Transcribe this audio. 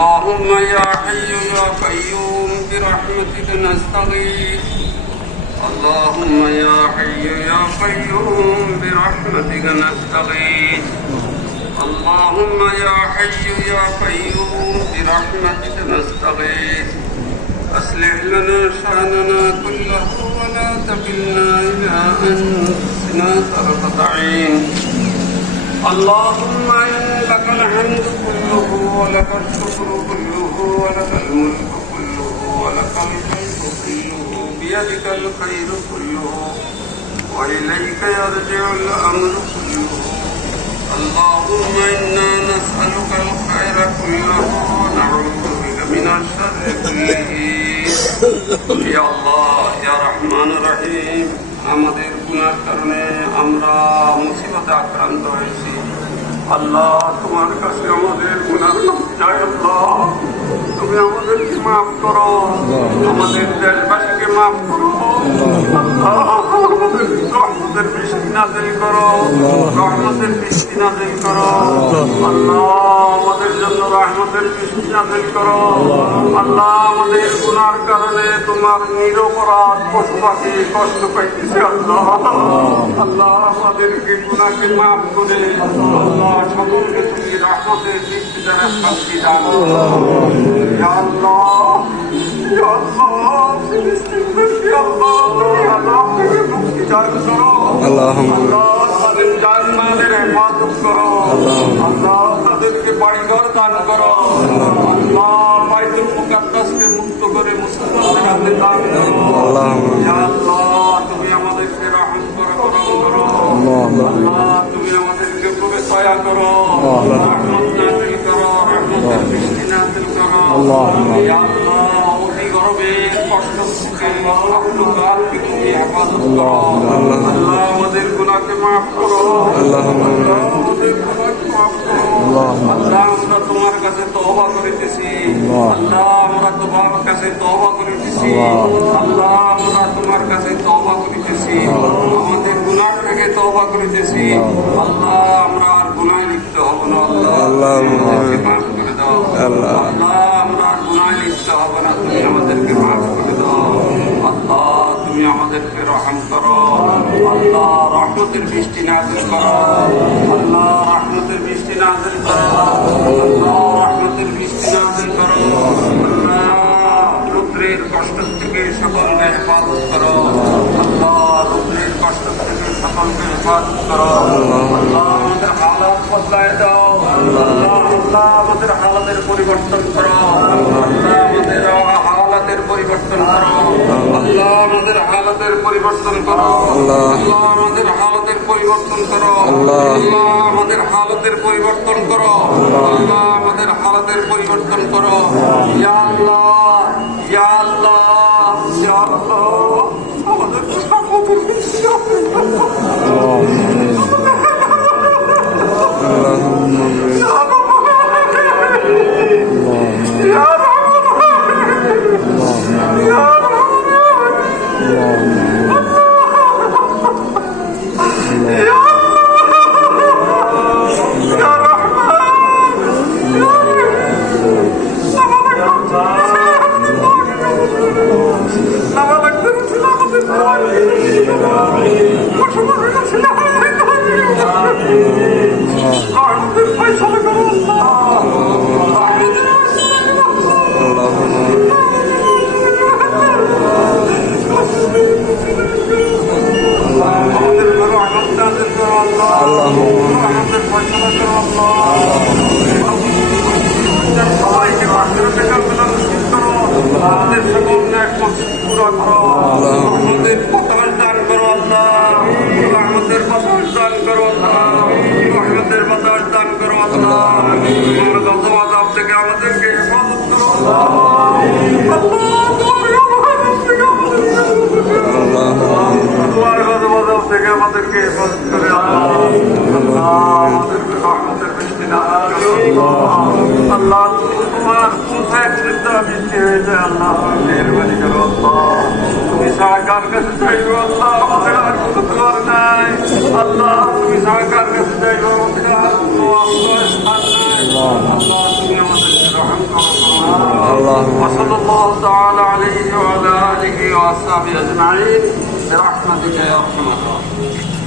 اللهم يا حي يا قيوم برحمتك نستغيث اللهم يا حي يا قيوم برحمتك نستغيث اللهم يا حي يا قيوم برحمتك نستغيث أصلح لنا شأننا كله ولا تكلنا إلى أنفسنا طرفة عين اللهم لك الحمد كله ولك الشكر كله ولك الملك كله ولك الخير كله بيدك الخير كله وإليك يرجع الأمر كله اللهم إنا نسألك الخير كله ونعوذ بك من الشر كله يا الله يا رحمن الرحيم আমাদের গুনার কারণে আমরা মুসিবতে আক্রান্ত হয়েছি আল্লাহ তোমার কাছে আমাদের গুনার চাই আল্লাহ তুমি আমাদেরকে মাফ করো আমাদের দেশবাসীকে মাফ করো আমাদের রহমতের বৃষ্টি নাযিল করো রহমতের বৃষ্টি নাযিল করো আল্লাহ আমাদের জন্য রহমতের বৃষ্টি নাযিল করো আল্লাহ আমাদের গুনার কারণে তোমার নিরপরাধ পশু পাখি কষ্ট পাইতেছে আল্লাহ আল্লাহ আমাদেরকে গুনাহকে মাফ করে আল্লাহ সকলকে তুমি রহমতের বৃষ্টি দ্বারা শান্তি দান করো ইয়া আল্লাহ ইয়া আল্লাহ ফিলিস্তিনকে আল্লাহ তুমি আযাব থেকে মুক্তি দান করো আল্লাহ তাদের জান-মালের হেফাজত করো আল্লাহ তাদেরকে বাড়িঘর দান করো আল্লাহ বাইতুল মুকাদ্দাসকে মুক্ত করে মুসলমানদের হাতে দান করো ইয়া আল্লাহ তুমি আমাদেরকে রহম করো করো করো আল্লাহ তুমি আমাদেরকে খুব দয়া করো রহমত নাযিল করো রহমতের বৃষ্টি নাযিল করো ইয়া আল্লাহ অতি গরমে কষ্ট থেকে মাখলুকাতকে তুমি হেফাজত করো আল্লাহ আমাদের গুনাহকে মাফ করো আল্লাহ আমাদের গুনাহকে মাফ করো আল্লাহ আমরা তোমার কাছে তওবা করিতেছি আল্লাহ আমরা তোমার কাছে তওবা করিতেছি আল্লাহ আমরা তোমার কাছে তওবা করিতেছি আমাদের গুনাহ থেকে তওবা করিতেছি আল্লাহ আমরা আর গুনাহে লিপ্ত হব না আল্লাহ আমাদেরকে মাফ করে দাও আল্লাহ আমরা আর গুনাহে লিপ্ত হব না তুমি আমাদেরকে মাফ করে দাও আল্লাহ তুমি আমাদেরকে রহম করো আল্লাহ রহমতের বৃষ্টি নাযিল করো আল্লাহ রহমতের বৃষ্টি নাযিল করো আল্লাহ রহমতের বৃষ্টি নাযিল করো আল্লাহ রৌদ্রের কষ্ট থেকে সকলকে হেফাজত করো আল্লাহ রৌদ্রের কষ্ট থেকে সকলকে হেফাজত করো আল্লাহ আমাদের হালাত বদলায় দাও আল্লাহ আল্লাহ আমাদের হালাতের পরিবর্তন করো আল্লাহ আমাদের হালাতের পরিবর্তন করো আল্লাহ আমাদের হালাতের পরিবর্তন করো আল্লাহ আমাদের হালাতের পরিবর্তন করো আল্লাহ আমাদের হালাতের পরিবর্তন করো আল্লাহ আমাদের হালাতের পরিবর্তন করো ইয়া আল্লাহ ইয়া আল্লাহ ইয়া আল্লাহ আমাদের আমাদের সকল ন্যাক মকসুদ পুরা করো আমাদের পতাকা দান করো আল্লাহ আমাদের বাতাস দান করো আল্লাহ আমাদের বাতাস দান করো আল্লাহ গজব আযাব থেকে আমাদেরকে হেফাজত করো তোমার গজব আযাব থেকে আমাদেরকে হেফাজত করে আল্লাহ আমাদেরকে রহমতের বৃষ্টি নাযিল করো আল্লাহ তোমার কোথায় বৃষ্টি হয়েছে আল্লাহ মেহরবানি করো আল্লাহ তুমি সরকার কাছে চাইবো আল্লাহ আমাদের আর কোনো দোয়ার নাই আল্লাহ তুমি সরকার কাছে চাইবো আমাদের আর কোনো আশ্রয় স্থান নাই আল্লাহ তুমি আমাদেরকে রহম করো وصلى الله تعالى عليه وعلى آله وأصحابه أجمعين برحمتك يا أرحم الراحمين.